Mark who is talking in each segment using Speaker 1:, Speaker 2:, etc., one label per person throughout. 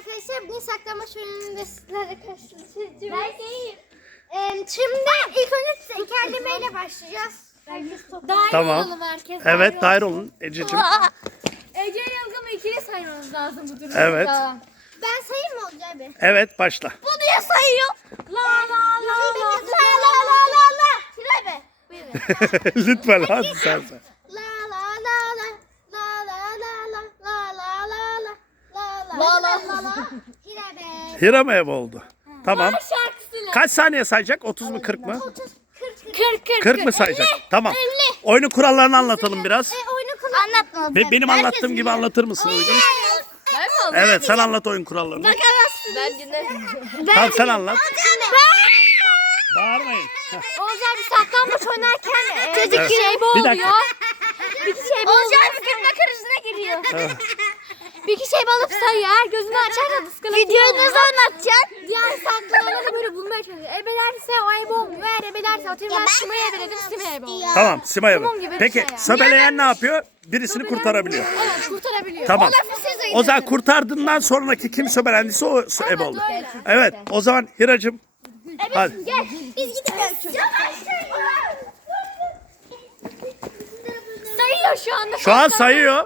Speaker 1: arkadaşlar. Bugün saklanmaç oyununda sizlerle karşılaşacağız. Ben değilim. Şimdi ilk önce tekerlemeyle başlayacağız.
Speaker 2: Tamam. Evet, dair olun Ececiğim.
Speaker 3: Ece ile Ilgın'ı ikili saymamız lazım bu durumda.
Speaker 2: Evet.
Speaker 1: Ben sayayım mı Olcay Bey?
Speaker 2: Evet, başla.
Speaker 1: Bu diye sayıyor. La la la la la la la la. Hilal Bey. Buyurun.
Speaker 2: Lütfen hadi sen say.
Speaker 1: La la la la la la la la la la la la la la. Hilal Bey.
Speaker 2: Hira mı ev oldu? Tamam.
Speaker 3: Şarkısıyla.
Speaker 2: Kaç saniye sayacak? 30 mu 40 mı?
Speaker 1: 30 40
Speaker 2: 40 mı sayacak? Tamam. Oyunun kurallarını anlatalım biraz.
Speaker 1: oyunu anlatma.
Speaker 2: Benim anlattığım gibi anlatır mısın Uygun?
Speaker 3: Ben mi oldum?
Speaker 2: Evet, sen anlat oyun kurallarını.
Speaker 3: Ben dinlerim.
Speaker 2: Tamam, sen anlat. Bağırmayın.
Speaker 3: Olcay bir saklambaç oynarken
Speaker 2: Evet.
Speaker 3: bir şey
Speaker 2: Bir dakika.
Speaker 3: oluyor. Bir kişi şey Olcay bir gülme krizine giriyor. Bir kişi alıp sayıyor. Eğer gözünü açarsa ıskalatıyor.
Speaker 1: Videoyu ne zaman atacaksın?
Speaker 3: Diğer saklananları böyle bulmaya çalışıyor. Ebelerse o ebe olmuyor. Eğer ebelerse atıyorum ben Sima'ya ebeledim. Sima'ya ebe oluyor.
Speaker 2: Tamam, Simay
Speaker 3: Tamam
Speaker 2: abi.
Speaker 3: gibi bir
Speaker 2: Peki,
Speaker 3: şey yani.
Speaker 2: söbeleyen ne yapıyor? Birisini kurtarabiliyor.
Speaker 3: Evet kurtarabiliyor.
Speaker 2: Tamam.
Speaker 1: siz
Speaker 2: O zaman kurtardığından sonraki kim söbelendiyse o ebe olur.
Speaker 3: öyle.
Speaker 2: Evet, o zaman Hiracığım. Hadi.
Speaker 1: Gel. Biz gidelim çocuklar.
Speaker 3: Sayıyor şu anda.
Speaker 2: Şu an sayıyor.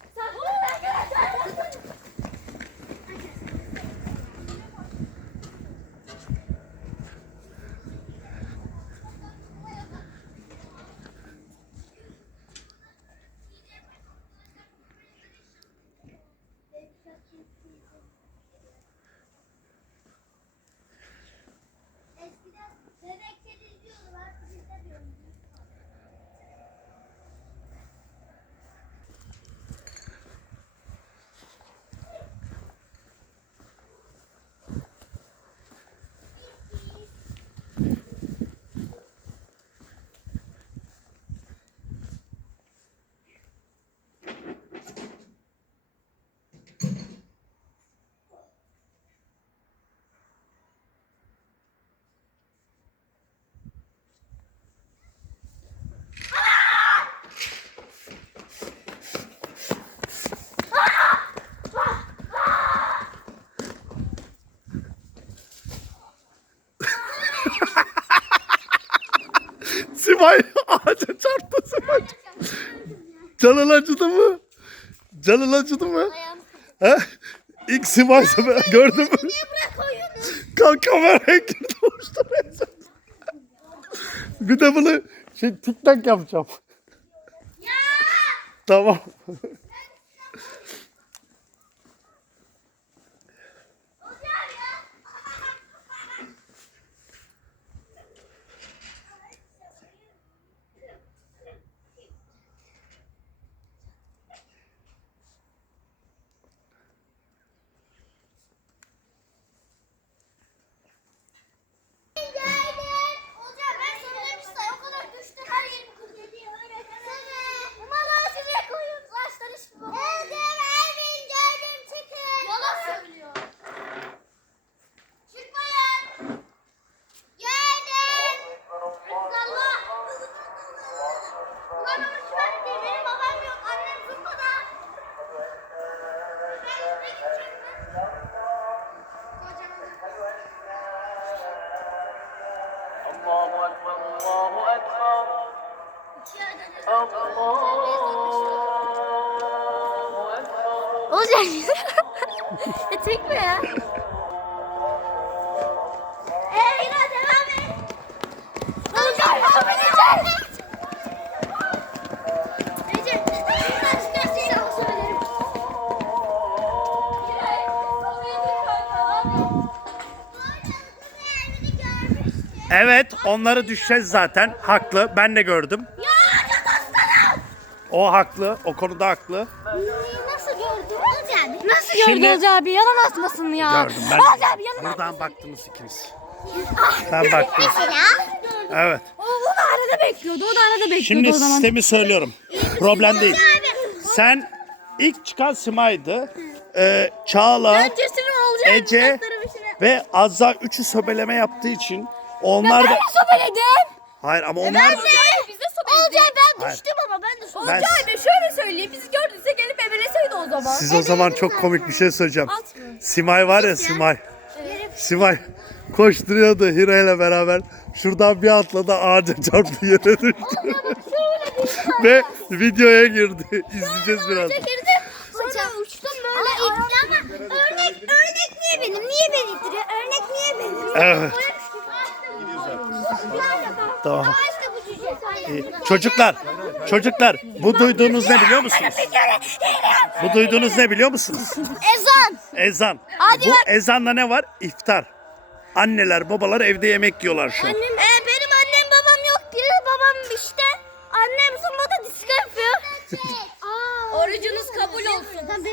Speaker 2: Simay ağaca çarptı Simay. Canın acıdı mı? Canın acıdı mı? He? İlk Simay gördün mü? Kalk kameraya girdi uçtu. Bir de bunu TikTok yapacağım. Tamam.
Speaker 1: Olcay ben sana demiştim o kadar düştü her yerim kırdı. Umarım şuraya koyun. Taşlar iş gibi. Öldüm Ermin gördüm çıkın. Yalan söylüyor. Çıkmayın. Gördüm. Allah. Ulan ama şu an değil. Benim babam yok. Annem zıpladı. Ben ne gideceğim ben? Kocaman.
Speaker 4: الله أكبر الله أكبر الله أكبر
Speaker 3: Olcay. Tek mi ya?
Speaker 1: Yine devam et. Olcay devam edeceğiz. Recep, ben size söylerim.
Speaker 2: Evet, onları düşeceğiz zaten. Haklı. Ben de gördüm. O haklı. O konuda haklı.
Speaker 1: Nasıl gördün? Olcay.
Speaker 3: Nasıl
Speaker 2: Şimdi-
Speaker 3: gördü Olcay abi? Yalan atmasın ya.
Speaker 2: Gördüm ben.
Speaker 3: Olcay abi yalan
Speaker 2: Buradan baktınız ikiniz. Ben baktım. Evet.
Speaker 3: O da arada bekliyordu. O da arada bekliyordu
Speaker 2: Şimdi
Speaker 3: o zaman.
Speaker 2: sistemi söylüyorum. Problem değil. Sen ilk çıkan Simay'dı. Çağla,
Speaker 3: Cesur'un Olcay
Speaker 2: Ece ve Azza üçü söbeleme yaptığı için onlar da...
Speaker 3: Ben sobeledim.
Speaker 2: Hayır ama onlar...
Speaker 3: Biz de sobeledik. Olcay ben
Speaker 2: Hayır.
Speaker 3: düştüm ama ben de
Speaker 2: Ben-
Speaker 5: Olcay Bey şöyle söyleyeyim. Bizi gördüyse gelip ebeleseydi o zaman.
Speaker 2: Siz o zaman çok komik bir şey söyleyeceğim.
Speaker 5: At mı?
Speaker 2: Simay var ya Simay. Simay koşturuyordu Hira ile beraber. Şuradan bir atladı ağaca çarptı yere düştü. Ve videoya girdi. İzleyeceğiz biraz.
Speaker 3: Sonra uçtum böyle. Ama örnek niye benim? Niye beni ittiriyor? Örnek niye benim?
Speaker 2: Evet. Tamam.
Speaker 3: İşte bu cüce.
Speaker 2: Çocuklar bu duyduğunuz ne biliyor musunuz? Bu duyduğunuz ne biliyor musunuz?
Speaker 3: Ezan.
Speaker 2: Ezan.
Speaker 3: Hadi
Speaker 2: Bu
Speaker 3: bak.
Speaker 2: ezanla ne var? İftar. Anneler babalar evde yemek yiyorlar şu an.
Speaker 3: Benim annem babam yok diye babam işte. Annem sunmada disko yapıyor.
Speaker 5: Orucunuz kabul olsun.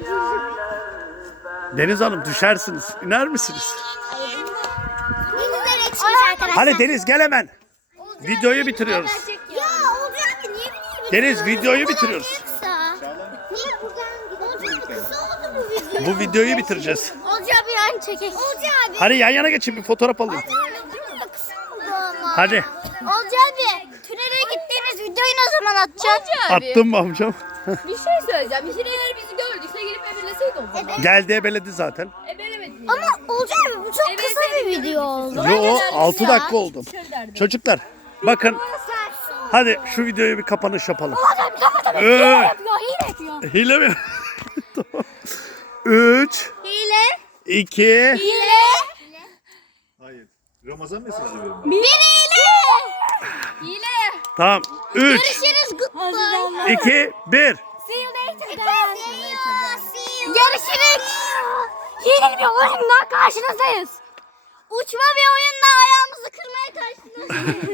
Speaker 2: Deniz Hanım düşersiniz. İner misiniz?
Speaker 3: Denizlere çıkmış arkadaşlar.
Speaker 2: Hadi Deniz gel hemen. Videoyu bitiriyoruz.
Speaker 3: Ya Olcay abi niye bileyim?
Speaker 2: Deniz videoyu bitiriyoruz.
Speaker 3: Kısa. Niye buradan gidelim? Kısa oldu bu video.
Speaker 2: Bu videoyu bitireceğiz.
Speaker 3: Olcay abi yani çekek. Olcay abi.
Speaker 2: Hadi yan yana geçin bir fotoğraf alayım.
Speaker 3: Kısa oldu ama.
Speaker 2: Hadi.
Speaker 3: Olcay abi tünele gittiğiniz videoyu ne zaman atacaksın?
Speaker 2: Attım mı amcam?
Speaker 5: Bir şey söyleyeceğim. Eğer bizi gördüyse gelip ebeleseydi o zaman.
Speaker 2: Geldi ebeledi zaten.
Speaker 5: Ebelemedi mi?
Speaker 3: Ama Olcay abi bu çok kısa bir video oldu.
Speaker 2: Yo 6 dakika oldu.
Speaker 5: Şöyle derdim.
Speaker 2: Çocuklar bakın hadi şu videoyu bir kapanış yapalım.
Speaker 3: Hile yapıyor.
Speaker 2: Hile mi? Tamam. 3,
Speaker 3: Hile.
Speaker 2: 2,
Speaker 3: Hile.
Speaker 6: Hayır. Ramazan mesajı veriyorum.
Speaker 3: Bir hile.
Speaker 5: Hile.
Speaker 2: tamam. 3,
Speaker 3: Görüşürüz. Goodbye.
Speaker 2: 2, 1.
Speaker 3: See you later. Görüşürüz. Yeni bir oyunla karşınızdayız. Uçma bir oyunla ayağımızı kırmaya karşınızdayız.